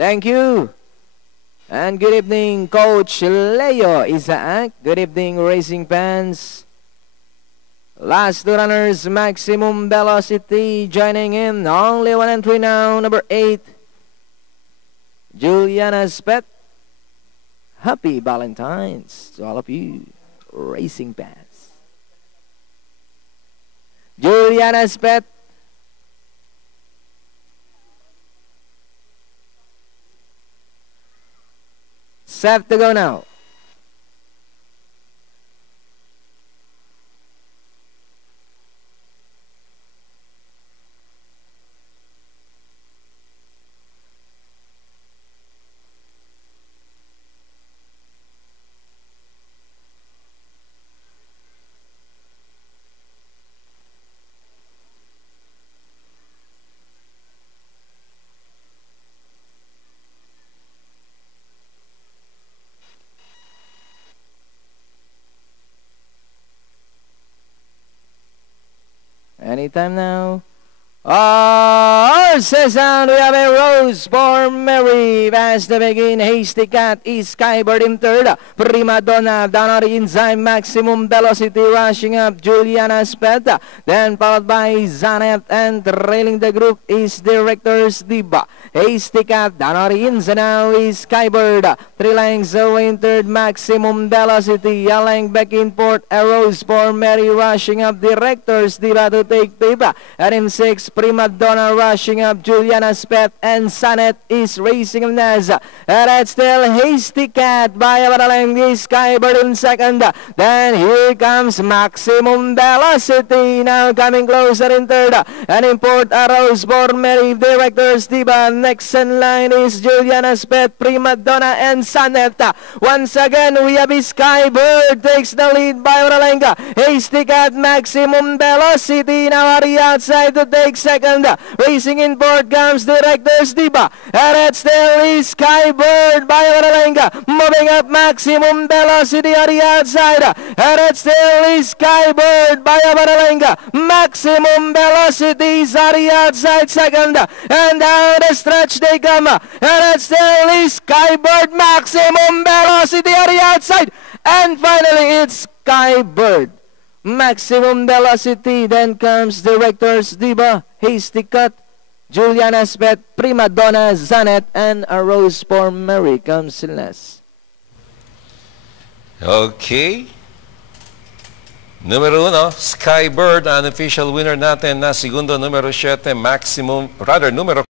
Thank you. And good evening, Coach Leo Isaac. Good evening, racing fans. Last two runners, maximum velocity joining in. Only 1 and 3 now. Number 8, Juliana's Pet. Happy Valentine's to all of you, racing fans. Juliana's Pet. Set to go now. Anytime now. Horses sound. We have a Rose for Mary. Fast to begin. Hasty Cat is Skybird in third. Prima Donna down on the inside. Maximum velocity rushing up. Juliana's Pet. Then followed by Zanet, and trailing the group is Director's Diva. Hasty Cat down on the inside now is Skybird. 3 lengths away in third. Maximum velocity. A length back in fourth. A Rose for Mary rushing up. Director's Diva to take Diva. And in 6, Prima Donna rushing up. Juliana's Pet and Sanet is racing on Naz. And that's still Hasty Cat by about a length is Skybird in second. Then here comes Maximum Velocity now coming closer in third. And in fourth, a Rose for Mary. Director's Diva. Next in line is Juliana's Pet, Prima Donna, and Sanet. Once again, we have Skybird takes the lead by Oralenga. Hasty Cat, Maximum Velocity now at the outside to take second. Racing in fourth comes Director's Diva. And it still is Skybird by Oralenga. Moving up, Maximum Velocity at the outside. And it still is Skybird by Oralenga. Maximum Velocity is at the outside second. And down the stretch they come. And it still is Skybird. Maximum Velocity at the outside. And finally it's Skybird. Maximum Velocity, then comes Director's Diva, Hasty Cat, Juliana's Pet, Prima Donna, Zanet, and a Rose for Mary comes last. Okay. Numero 1, Skybird, unofficial winner natin na segundo. Numero 7, numero